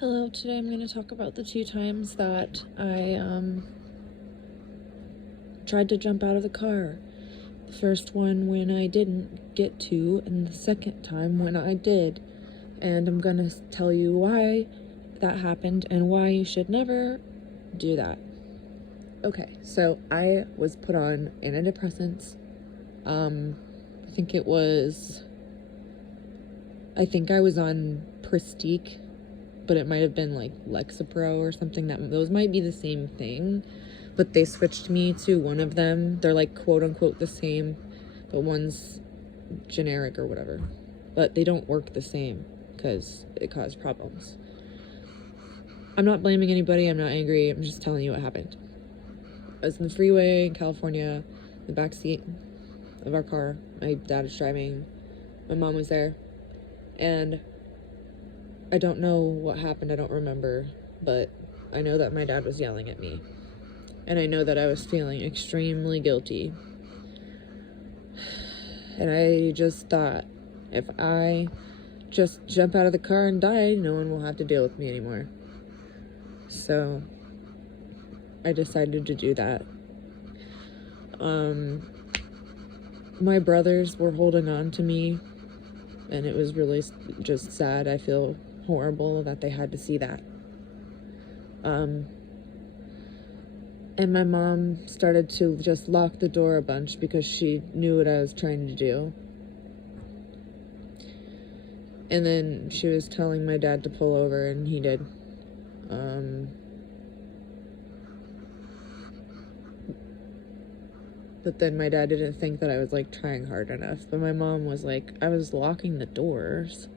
Hello, today I'm going to talk about the two times that I tried to jump out of the car. The first one when I didn't get to, and the second time when I did. And I'm going to tell you why that happened and why you should never do that. Okay, so I was put on antidepressants. I think I was on Pristique, but it might have been like Lexapro or something. Those might be the same thing, but they switched me to one of them. They're like quote unquote the same, but one's generic or whatever, but they don't work the same because it caused problems. I'm not blaming anybody. I'm not angry. I'm just telling you what happened. I was in the freeway in California, the back seat of our car. My dad was driving. My mom was there, and I don't know what happened. I don't remember, but I know that my dad was yelling at me, and I know that I was feeling extremely guilty. And I just thought, if I just jump out of the car and die, no one will have to deal with me anymore. So I decided to do that. My brothers were holding on to me, and it was really just sad. I feel horrible that they had to see that. And my mom started to just lock the door a bunch because she knew what I was trying to do. And then she was telling my dad to pull over, and he did. But then my dad didn't think that I was like trying hard enough. But my mom was like, I was locking the doors.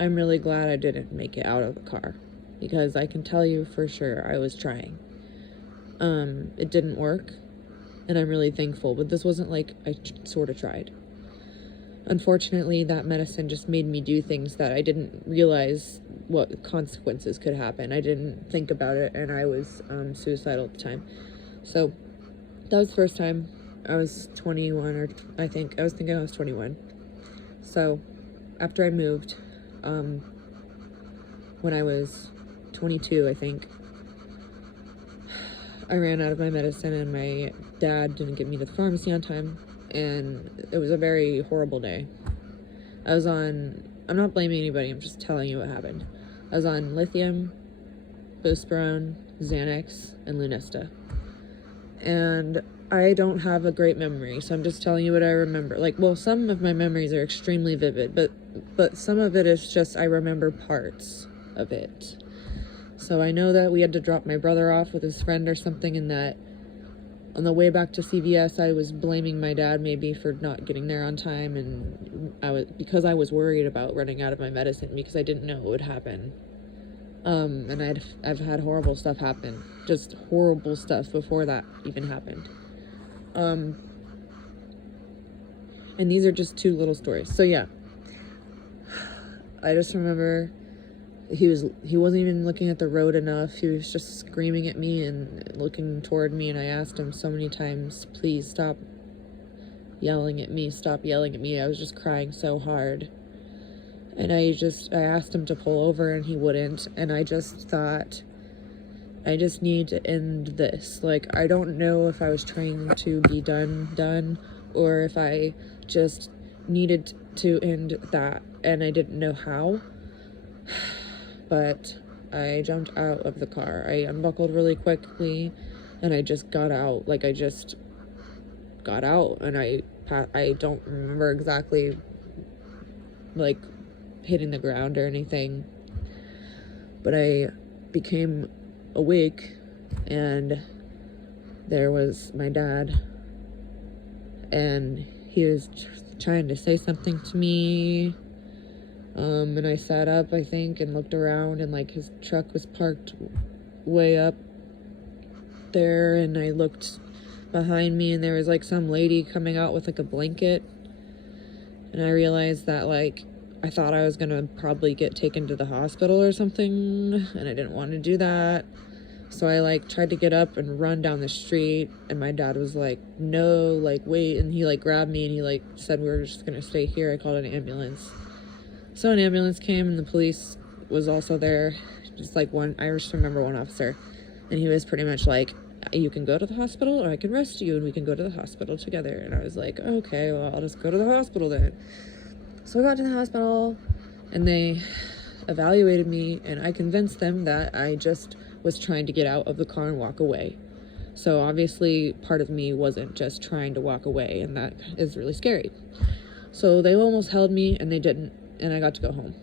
I'm really glad I didn't make it out of the car, because I can tell you for sure I was trying. It didn't work, and I'm really thankful, but this wasn't like I sort of tried. Unfortunately, that medicine just made me do things that I didn't realize what consequences could happen. I didn't think about it, and I was suicidal at the time. So that was the first time. I was 21, or I was thinking I was 21. So after I moved, when I was 22, I think, I ran out of my medicine, and my dad didn't get me to the pharmacy on time, and it was a very horrible day. I'm not blaming anybody, I'm just telling you what happened. I was on lithium, buspirone, Xanax, and Lunesta. And I don't have a great memory, so I'm just telling you what I remember. Some of my memories are extremely vivid, but some of it is just I remember parts of it. So I know that we had to drop my brother off with his friend or something, and that on the way back to CVS, I was blaming my dad maybe for not getting there on time, and because I was worried about running out of my medicine because I didn't know what would happen. And I've had horrible stuff happen, just horrible stuff before that even happened. And these are just two little stories. So yeah, I just remember he wasn't even looking at the road enough. He was just screaming at me and looking toward me, and I asked him so many times, please stop yelling at me, stop yelling at me. I was just crying so hard. And I asked him to pull over, and he wouldn't, and I just thought, I just need to end this. I don't know if I was trying to be done, or if I just needed to end that, and I didn't know how. But I jumped out of the car. I unbuckled really quickly, and I just got out. I just got out, and I don't remember exactly, hitting the ground or anything. But I became awake, and there was my dad, and he was trying to say something to me. And I sat up, I think, and looked around, and his truck was parked way up there, and I looked behind me, and there was some lady coming out with a blanket, and I realized that I thought I was gonna probably get taken to the hospital or something, and I didn't want to do that. So I like tried to get up and run down the street, and my dad was like, no, like wait, and he like grabbed me and he like said we were just gonna stay here. I called an ambulance. So an ambulance came and the police was also there, just like one, I just remember one officer, and he was pretty much like, you can go to the hospital or I can arrest you and we can go to the hospital together. And I was like, okay, well, I'll just go to the hospital then. So I got to the hospital and they evaluated me, and I convinced them that I just was trying to get out of the car and walk away. So obviously part of me wasn't just trying to walk away, and that is really scary. So they almost held me and they didn't, and I got to go home.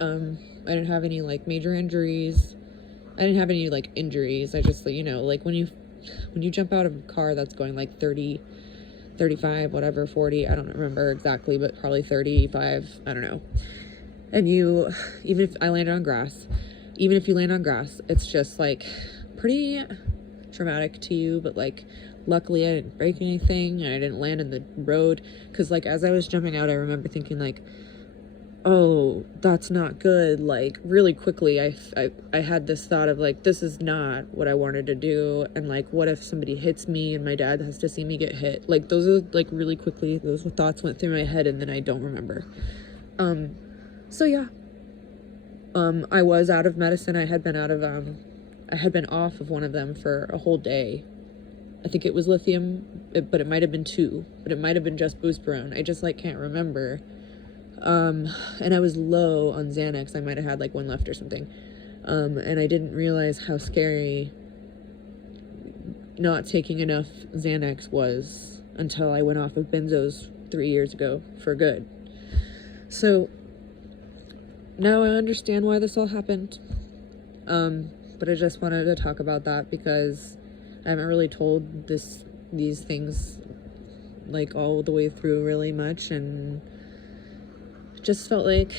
I didn't have any like major injuries. I didn't have any like injuries. I just, you know, like when you jump out of a car that's going like 30, 35, whatever, 40, I don't remember exactly, but probably 35, I don't know. And you, even if I landed on grass, even if you land on grass, it's just like pretty traumatic to you. But like, luckily I didn't break anything and I didn't land in the road. Cause like, as I was jumping out, I remember thinking like, oh, that's not good. Like really quickly, I had this thought of like, this is not what I wanted to do. And like, what if somebody hits me and my dad has to see me get hit? Like those are like really quickly, those thoughts went through my head and then I don't remember. So yeah, I was out of medicine. I had been off of one of them for a whole day. I think it was lithium, but it might have been 2, but it might have been just buspirone. I just like can't remember. And I was low on Xanax. I might have had like 1 left or something. And I didn't realize how scary not taking enough Xanax was until I went off of benzos 3 years ago for good. So now I understand why this all happened. But I just wanted to talk about that because I haven't really told these things like all the way through really much, and just felt like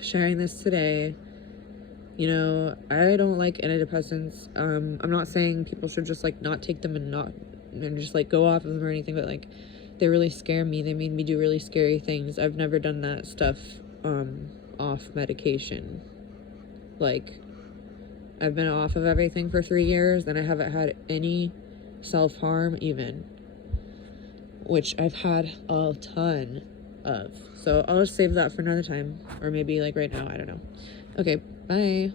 sharing this today. You know, I don't like antidepressants. I'm not saying people should just like not take them and just like go off of them or anything, but like they really scare me. They made me do really scary things. I've never done that stuff off medication. Like, I've been off of everything for 3 years and I haven't had any self-harm even, which I've had a ton of. So I'll just save that for another time, or maybe like right now, I don't know. Okay, bye.